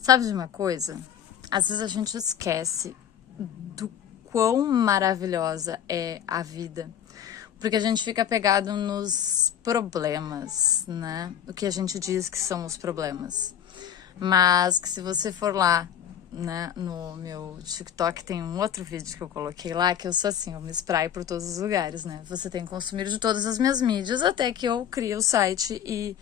Sabe de uma coisa? Às vezes a gente esquece do quão maravilhosa é a vida. Porque a gente fica pegado nos problemas, né? O que a gente diz que são os problemas. Mas que se você for lá, né, no meu TikTok tem um outro vídeo que eu coloquei lá, que eu sou assim, eu me espraio por todos os lugares, né? Você tem que consumir de todas as minhas mídias até que eu crie o site e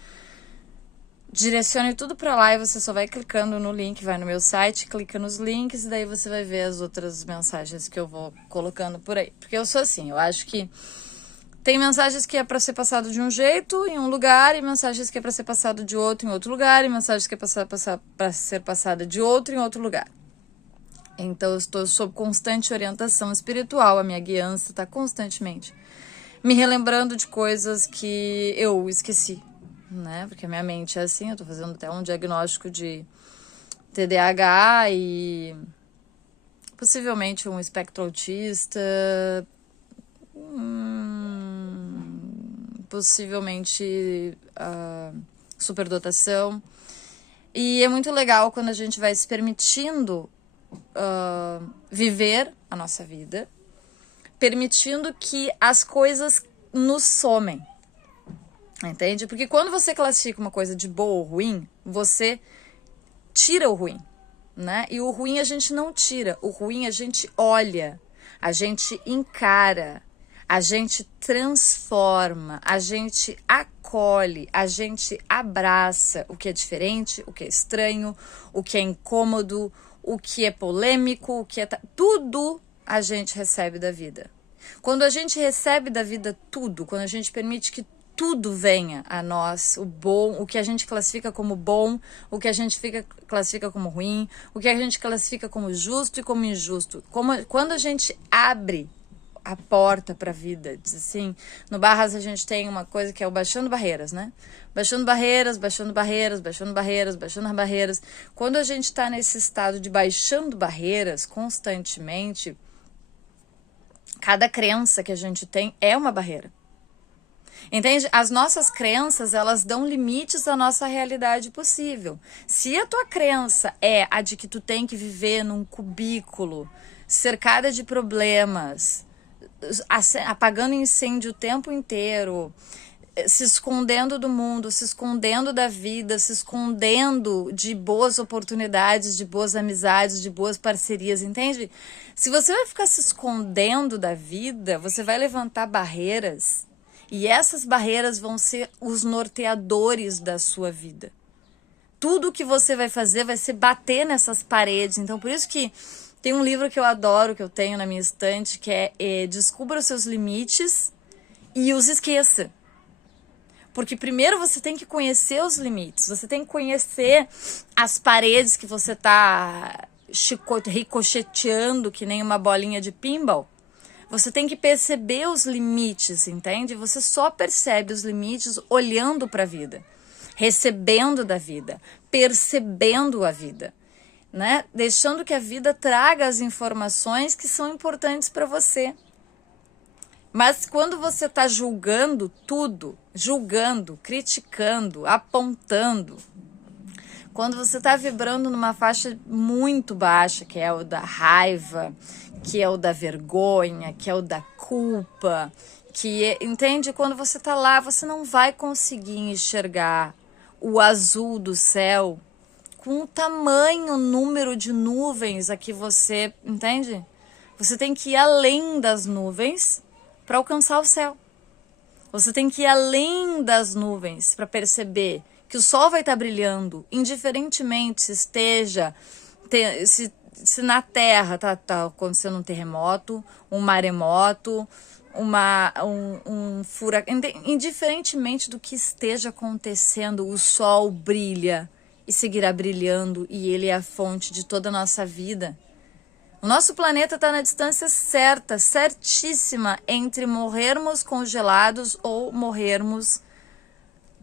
direcione tudo pra lá e você só vai clicando no link, vai no meu site, clica nos links e daí você vai ver as outras mensagens que eu vou colocando por aí. Porque eu sou assim, eu acho que tem mensagens que é para ser passado de um jeito em um lugar e mensagens que é para ser passado de outro em outro lugar e mensagens que é para ser passada de outro em outro lugar. Então eu estou sob constante orientação espiritual, a minha guiança está constantemente me relembrando de coisas que eu esqueci, né? Porque a minha mente é assim, eu tô fazendo até um diagnóstico de TDAH e possivelmente um espectro autista, possivelmente superdotação. E é muito legal quando a gente vai se permitindo viver a nossa vida, permitindo que as coisas nos somem. Entende? Porque quando você classifica uma coisa de boa ou ruim, você tira o ruim, né? E o ruim a gente não tira, o ruim a gente olha, a gente encara, a gente transforma, a gente acolhe, a gente abraça o que é diferente, o que é estranho, o que é incômodo, o que é polêmico, o que é... Tudo a gente recebe da vida. Quando a gente recebe da vida tudo, quando a gente permite que tudo venha a nós, o bom, o que a gente classifica como bom, o que a gente classifica como ruim, o que a gente classifica como justo e como injusto. Quando a gente abre a porta para a vida, diz assim, no Barras a gente tem uma coisa que é o baixando barreiras, né? Baixando barreiras, baixando barreiras, baixando barreiras, baixando barreiras. Quando a gente está nesse estado de baixando barreiras constantemente, cada crença que a gente tem é uma barreira. Entende? As nossas crenças, elas dão limites à nossa realidade possível. Se a tua crença é a de que tu tem que viver num cubículo, cercada de problemas, apagando incêndio o tempo inteiro, se escondendo do mundo, se escondendo da vida, se escondendo de boas oportunidades, de boas amizades, de boas parcerias, entende? Se você vai ficar se escondendo da vida, você vai levantar barreiras e essas barreiras vão ser os norteadores da sua vida. Tudo que você vai fazer vai ser bater nessas paredes. Então, por isso que tem um livro que eu adoro, que eu tenho na minha estante, que é Descubra os seus limites e os esqueça. Porque primeiro você tem que conhecer os limites, você tem que conhecer as paredes que você está ricocheteando que nem uma bolinha de pinball. Você tem que perceber os limites, entende? Você só percebe os limites olhando para a vida, recebendo da vida, percebendo a vida, né? Deixando que a vida traga as informações que são importantes para você. Mas quando você está julgando tudo, julgando, criticando, apontando, quando você está vibrando numa faixa muito baixa, que é o da raiva, que é o da vergonha, que é o da culpa, entende? Quando você está lá, você não vai conseguir enxergar o azul do céu com o tamanho, número de nuvens a que você, entende? Você tem que ir além das nuvens para alcançar o céu. Você tem que ir além das nuvens para perceber que o sol vai estar brilhando, indiferentemente se esteja, se na Terra tá acontecendo um terremoto, um maremoto, um furacão, indiferentemente do que esteja acontecendo, o sol brilha e seguirá brilhando e ele é a fonte de toda a nossa vida. O nosso planeta está na distância certa, certíssima, entre morrermos congelados ou morrermos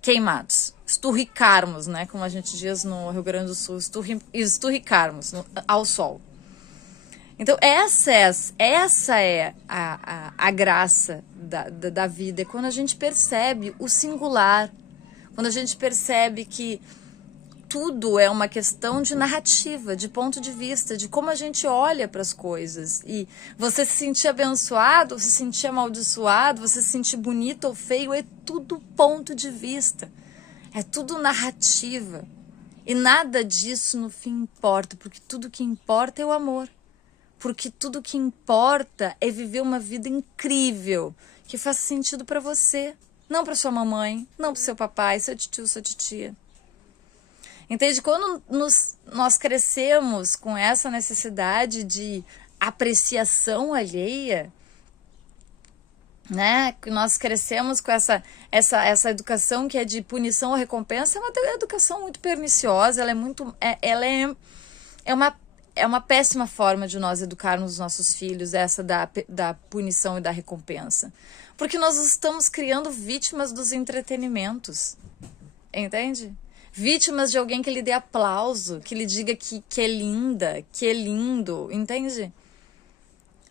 queimados. Esturricarmos, né? Como a gente diz no Rio Grande do Sul, esturricarmos ao sol. Então, essa é a graça da vida. É quando a gente percebe o singular, quando a gente percebe que tudo é uma questão de narrativa, de ponto de vista, de como a gente olha para as coisas. E você se sentir abençoado, você se sentir amaldiçoado, você se sentir bonito ou feio, é tudo ponto de vista. É tudo narrativa. E nada disso no fim importa, porque tudo que importa é o amor. Porque tudo que importa é viver uma vida incrível, que faça sentido para você. Não para sua mamãe, não para seu papai, seu tio, sua titia. Entende? Quando nós crescemos com essa necessidade de apreciação alheia, né? Que nós crescemos com essa educação que é de punição ou recompensa, é uma educação muito perniciosa, é uma péssima forma de nós educarmos os nossos filhos, essa da punição e da recompensa. Porque nós estamos criando vítimas dos entretenimentos, entende? Vítimas de alguém que lhe dê aplauso, que lhe diga que é linda, que é lindo, entende?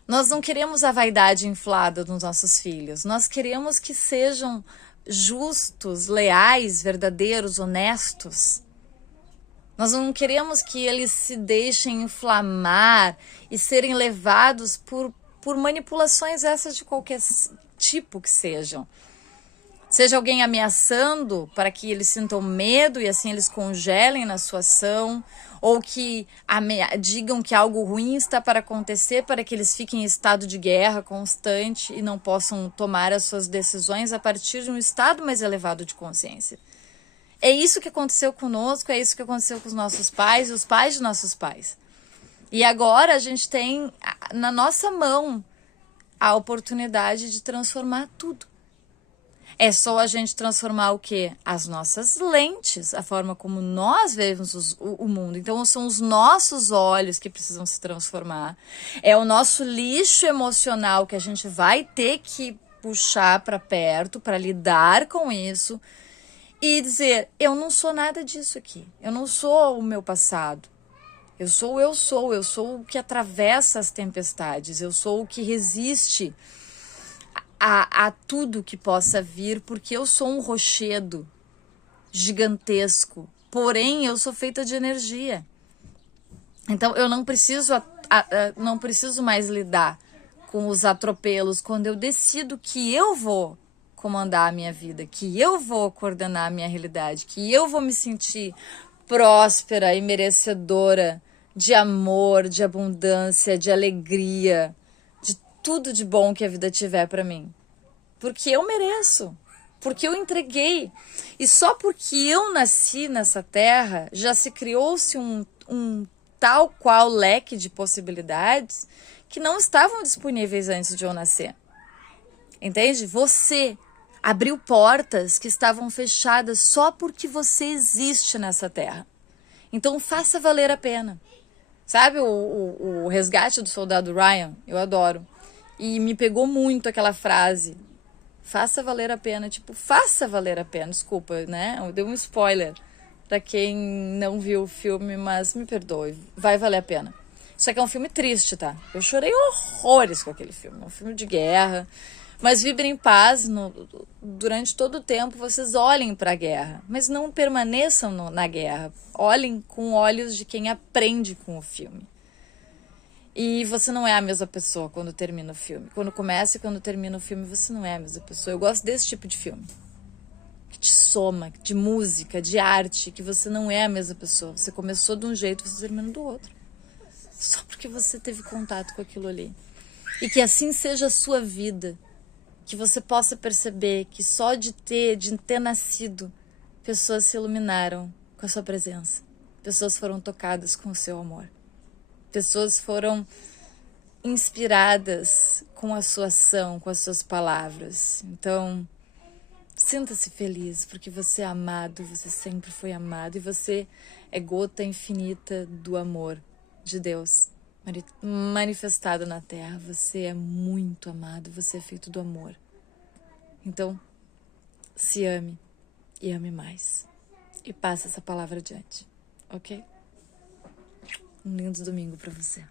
Nós não queremos a vaidade inflada dos nossos filhos. Nós queremos que sejam justos, leais, verdadeiros, honestos. Nós não queremos que eles se deixem inflamar e serem levados por manipulações essas de qualquer tipo que sejam. Seja alguém ameaçando para que eles sintam medo e assim eles congelem na sua ação, ou que digam que algo ruim está para acontecer para que eles fiquem em estado de guerra constante e não possam tomar as suas decisões a partir de um estado mais elevado de consciência. É isso que aconteceu conosco, é isso que aconteceu com os nossos pais e os pais de nossos pais. E agora a gente tem na nossa mão a oportunidade de transformar tudo. É só a gente transformar o quê? As nossas lentes, a forma como nós vemos o mundo. Então, são os nossos olhos que precisam se transformar. É o nosso lixo emocional que a gente vai ter que puxar para perto para lidar com isso e dizer, eu não sou nada disso aqui. Eu não sou o meu passado. Eu sou o que atravessa as tempestades. Eu sou o que resiste a tudo que possa vir, porque eu sou um rochedo gigantesco, porém eu sou feita de energia. Então eu não preciso mais lidar com os atropelos quando eu decido que eu vou comandar a minha vida, que eu vou coordenar a minha realidade, que eu vou me sentir próspera e merecedora de amor, de abundância, de alegria, tudo de bom que a vida tiver para mim. Porque eu mereço. Porque eu entreguei. E só porque eu nasci nessa terra, já se criou-se um tal qual leque de possibilidades que não estavam disponíveis antes de eu nascer. Entende? Você abriu portas que estavam fechadas só porque você existe nessa terra. Então faça valer a pena. Sabe o resgate do soldado Ryan? Eu adoro. E me pegou muito aquela frase. Faça valer a pena. Tipo, faça valer a pena. Desculpa, né? Eu dei um spoiler pra quem não viu o filme, mas me perdoe. Vai valer a pena. Isso aqui é um filme triste, tá? Eu chorei horrores com aquele filme. É um filme de guerra. Mas vibrem em paz. Durante todo o tempo, vocês olhem pra guerra. Mas não permaneçam na guerra. Olhem com olhos de quem aprende com o filme. E você não é a mesma pessoa quando termina o filme. Quando começa e quando termina o filme, você não é a mesma pessoa. Eu gosto desse tipo de filme. Que te soma, de música, de arte, que você não é a mesma pessoa. Você começou de um jeito, você termina do outro. Só porque você teve contato com aquilo ali. E que assim seja a sua vida. Que você possa perceber que só de ter nascido, pessoas se iluminaram com a sua presença. Pessoas foram tocadas com o seu amor. Pessoas foram inspiradas com a sua ação, com as suas palavras. Então, sinta-se feliz, porque você é amado, você sempre foi amado. E você é gota infinita do amor de Deus, manifestado na Terra. Você é muito amado, você é feito do amor. Então, se ame e ame mais. E passe essa palavra adiante, ok? Um lindo domingo para você.